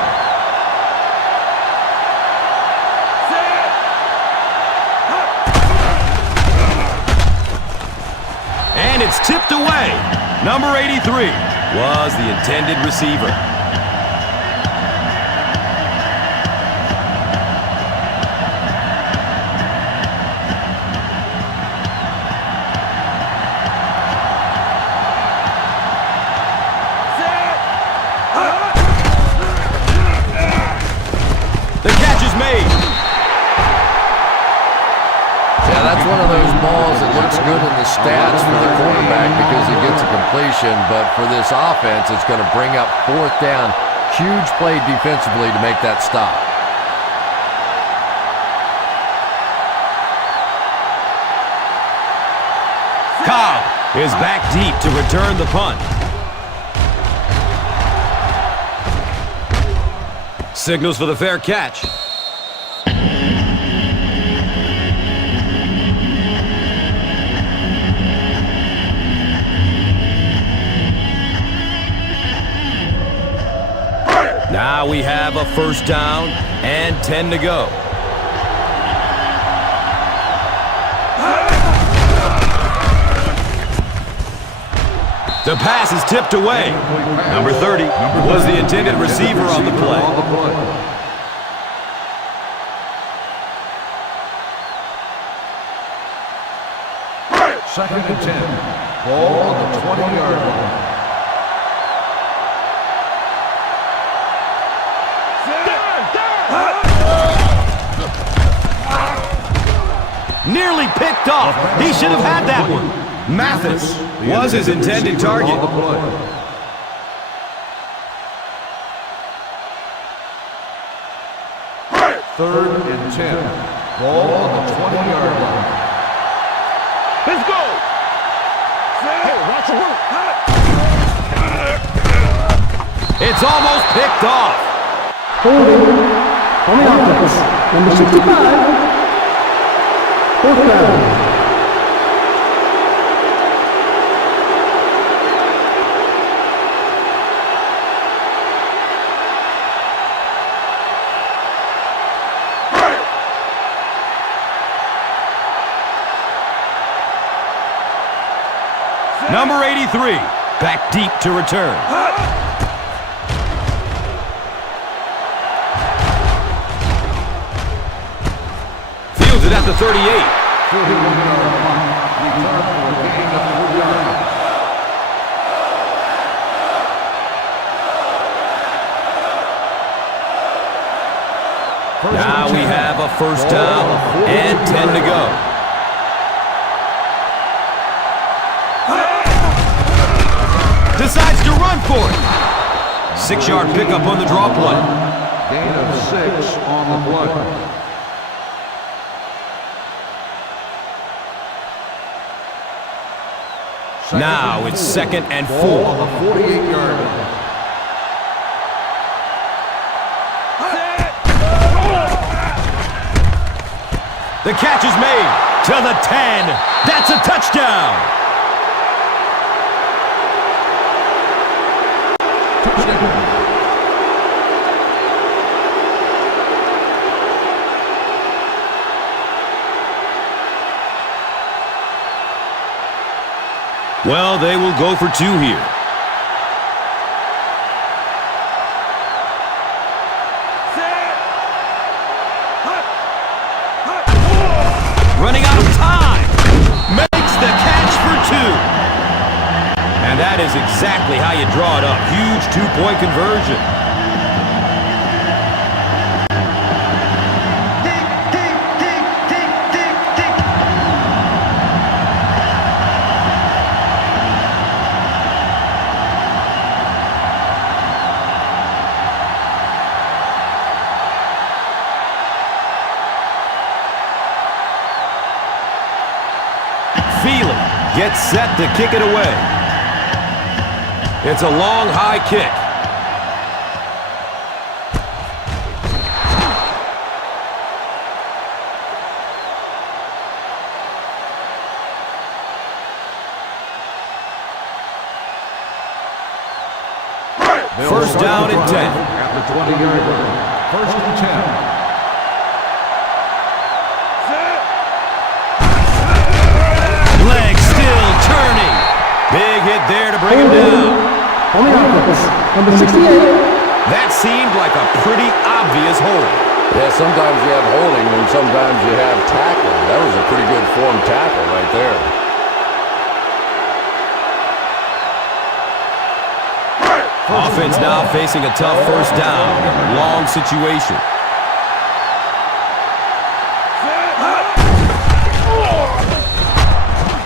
And it's tipped away. Number 83 was the intended receiver. That's one of those balls that looks good in the stats for the quarterback because he gets a completion, but for this offense, it's going to bring up 4th down. Huge play defensively to make that stop. Cobb is back deep to return the punt. Signals for the fair catch. Now we have a 1st down and 10 to go. The pass is tipped away. Number 30 was the intended receiver on the play. Second and 10. Ball on the 20-yard line. Nearly picked off. He should have had that one. Mathis was his intended target. Third and 10. Ball on the 20-yard line. Let's go. Hey, watch the root. It's almost picked off. Holding on the offense, number 65. 4th down. Number 83, back deep to return. Fields it at the 38. 41-yard line. Return for a gain of 4 yards. Now we have a 1st down and 10 to go. Decides to run for it. 6-yard pickup on the draw play. Gain of 6 on the play. Now it's 2nd and 4. On the 48-yard line. The catch is made to the 10. That's a touchdown. Well, they will go for 2 here. Running out of time. Makes the catch for 2. And that is exactly how you draw it up. Huge 2-point conversion. Gets set to kick it away. It's a long, high kick. First down and 10. At the 20-yard line. First and 10. Turning. Big hit there to bring him down. On the offense, number 68. That seemed like a pretty obvious hold. Yeah, sometimes you have holding and sometimes you have tackling. That was a pretty good form tackle right there. Offense now facing a tough first down. Long situation.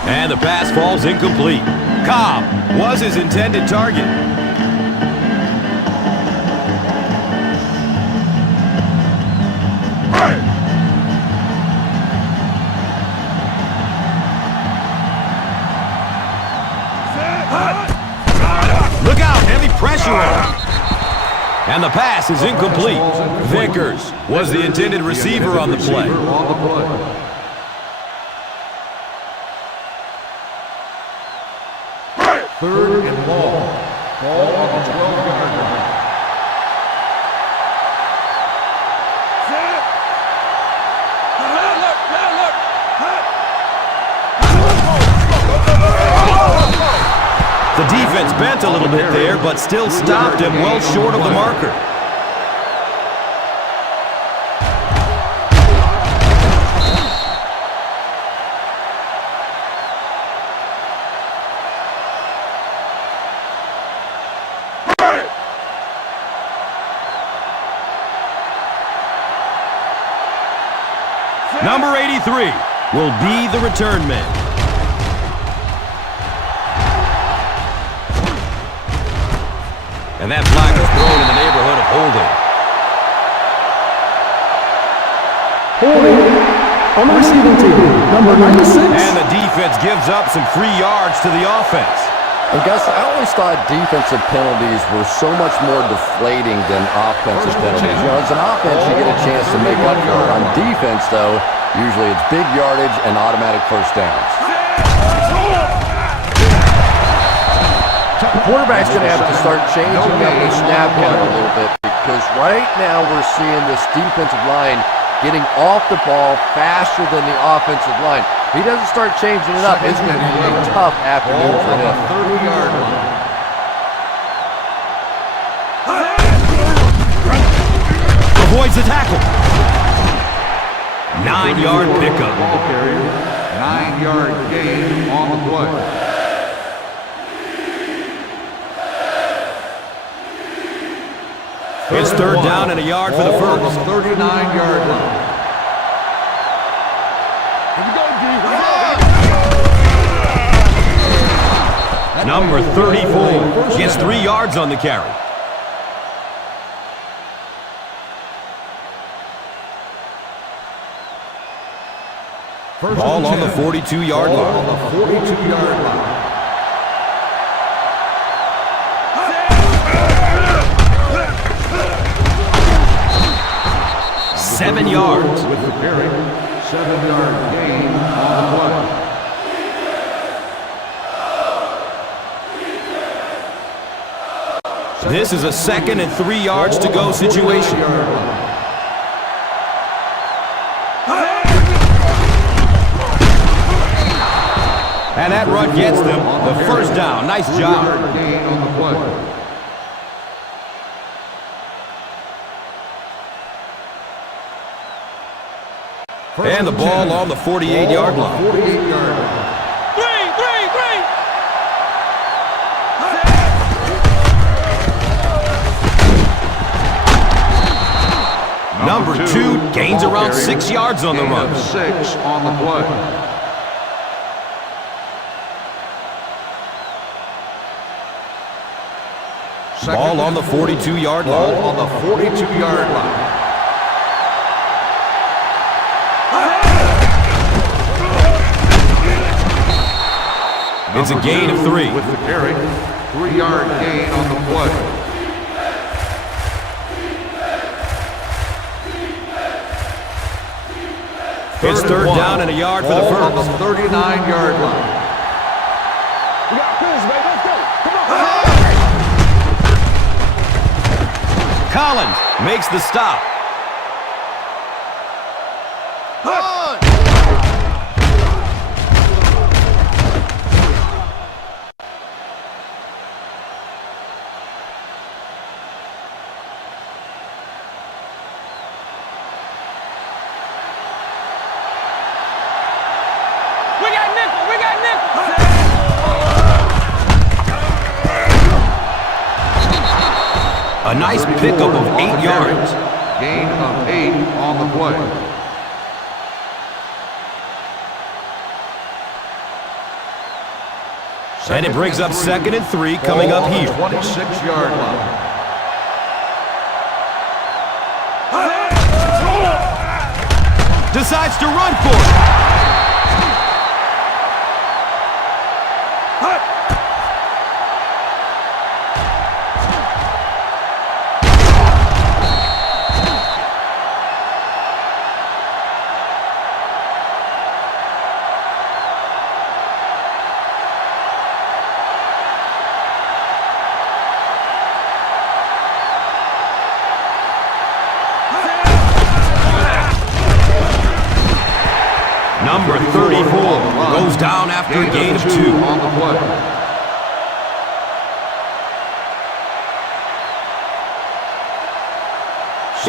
And the pass falls incomplete. Cobb was his intended target. Look out, heavy pressure on him. And the pass is incomplete. Vickers was the intended receiver on the play. Third and ball. Ball on the 12-yard line. The defense bent a little bit there, but still stopped him well short of the marker. Number 83 will be the return man. And that flag is thrown in the neighborhood of holding. Holding on the receiving team, number 96. And the defense gives up some free yards to the offense. And Gus, I always thought defensive penalties were so much more deflating than offensive penalties. You know, as an offense, you get a chance to make up for it. On defense, though, usually it's big yardage and automatic first downs. The quarterback's going to have to start changing up the snap count a little bit because right now we're seeing this defensive line getting off the ball faster than the offensive line. If he doesn't start changing it up, it's going to be a tough afternoon for him. 30-yard line. Avoids the tackle. 9-yard pickup. Ball carrier, 9-yard gain on the play. It's third down and a yard for the first. On the 39-yard line. Number 34 gets 3 yards on the carry. Ball on the 42-yard line. On the 42-yard line. Seven yards. With the carry, 7-yard gain on the play. This is a 2nd and 3 yards to go situation. At And that run gets them the first down. Nice job. Gain on the play. And the ball on the 48-yard line. 48-yard line. Three. Number 2 gains around 6 yards on the Gain run. of 6 on the play. Ball on the 42-yard line. Ball on the 42-yard line. It's a gain of 3. With the carry, 3-yard gain on the play. It's third down and a yard for the Ball on the first. 39-yard line. We got finish, baby. Let's go. Come on. Collins makes the stop. We got nickel. A nice pickup of 8 yards. Gain of 8 on the play. And it brings up 2nd and 3 coming up here. 26-yard line. Decides to run for it. Number 34 goes down after a gain of 2. On the play.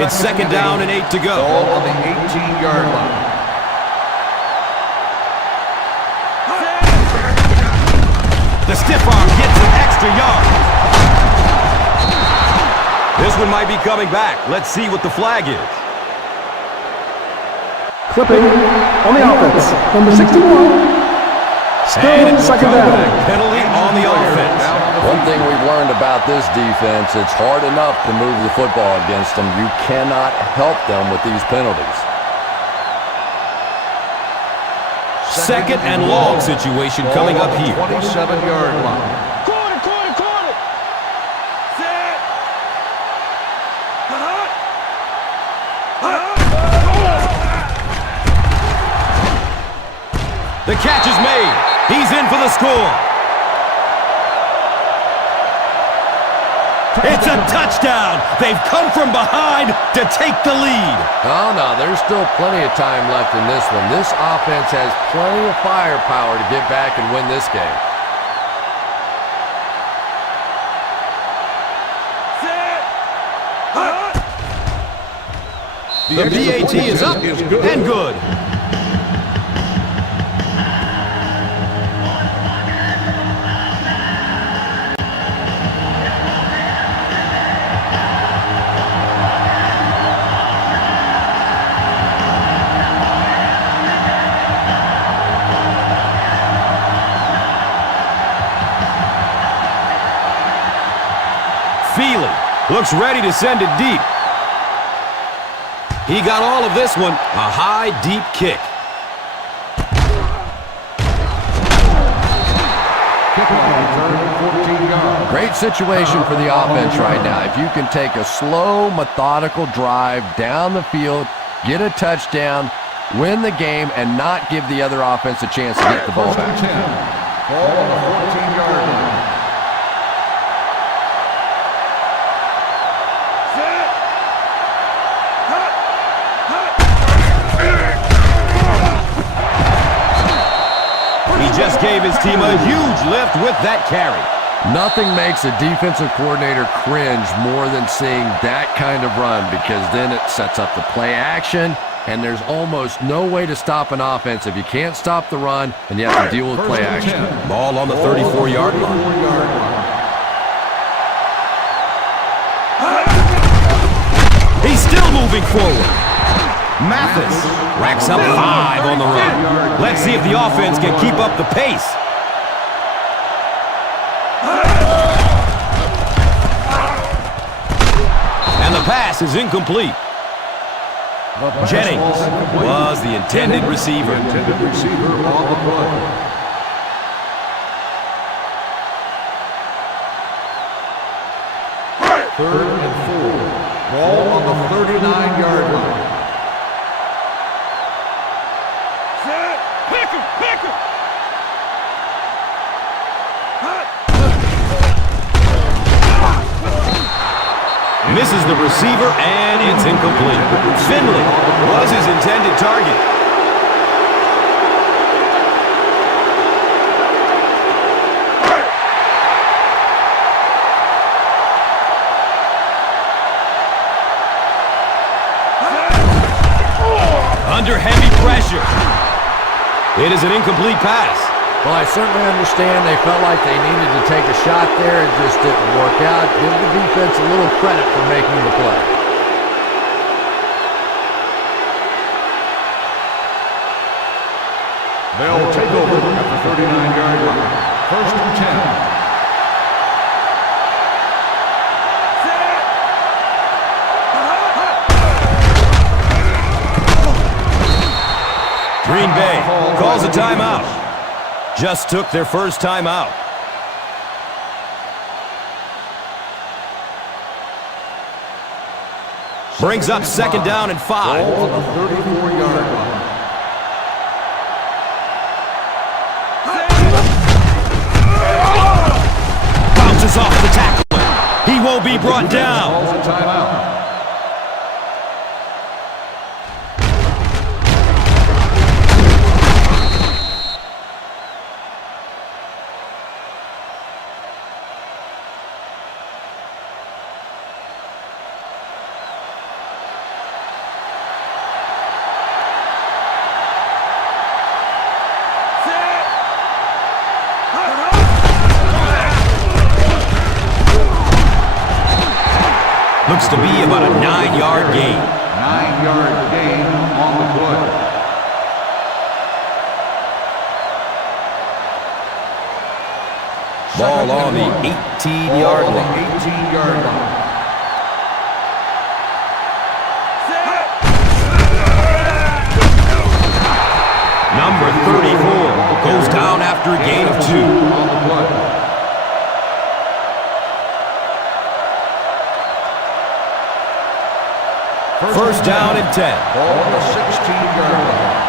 It's 2nd down and 8 to go. Ball on the 18-yard line. The stiff arm gets an extra yard. This one might be coming back. Let's see what the flag is. Clipping on the offense. Number 61. And Still second down. penalty on the offense. One thing we've learned about this defense, it's hard enough to move the football against them. You cannot help them with these penalties. 2nd and long situation coming up here. 27-yard line. Quarter. Set. The catch is made. He's in for the score. It's a touchdown. They've come from behind to take the lead. Oh, no, there's still plenty of time left in this one. This offense has plenty of firepower to get back and win this game. The PAT is up and good. Looks ready to send it deep. He got all of this one. A high, deep kick. Great situation for the offense right now. If you can take a slow, methodical drive down the field, get a touchdown, win the game, and not give the other offense a chance to get the ball back. Ball on the 14-yard line. just gave his team a huge lift with that carry. Nothing makes a defensive coordinator cringe more than seeing that kind of run, because then it sets up the play action, and there's almost no way to stop an offense if you can't stop the run and you have to deal with play action. Ball on the 34-yard line. He's still moving forward. Mathis racks up 5 on the run. Let's see if the offense can keep up the pace. And the pass is incomplete. Jennings was the intended receiver. On the play. Third and 4. Ball on the 39-yard line. Pick him! Pick him! Misses the receiver, and it's incomplete. Finley was his intended target. Under heavy pressure. It is an incomplete pass. Well, I certainly understand they felt like they needed to take a shot there. It just didn't work out. Give the defense a little credit for making the play. They'll take over at the 39-yard line. First and 10. Green Bay calls a timeout. Just took their first timeout. Brings up second down and 5. Ball on the 34-yard line. Bounces off the tackle. He won't be brought down. Calls a timeout. Looks to be about a 9-yard gain. 9-yard gain on the play. Ball on the 18-yard Ball on line. the 18-yard line. Number 34 goes down after a gain of 2. On the play. First down and 10. Ball on the 16-yard line.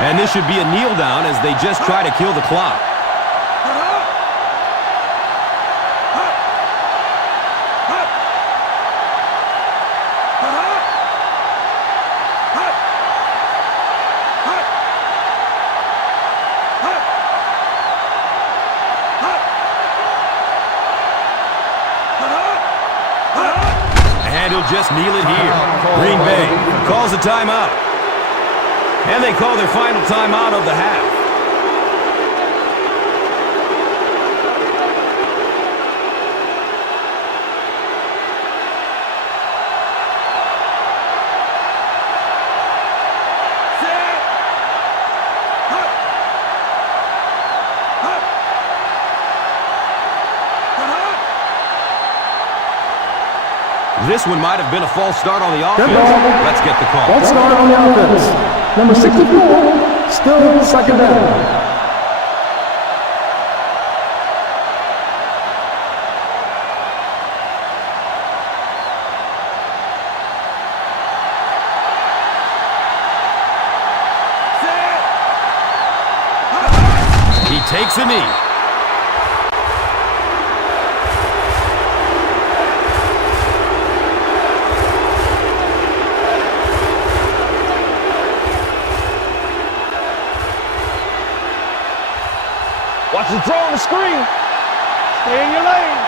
And this should be a kneel down as they just try to kill the clock. And he'll just kneel it here. Green Bay calls a timeout. And they call their final timeout of the half. This one might have been a false start on the offense. Let's get the call. False start on the offense. Number 64, still second down. He takes a knee. Watch the throw on the screen. Stay in your lane.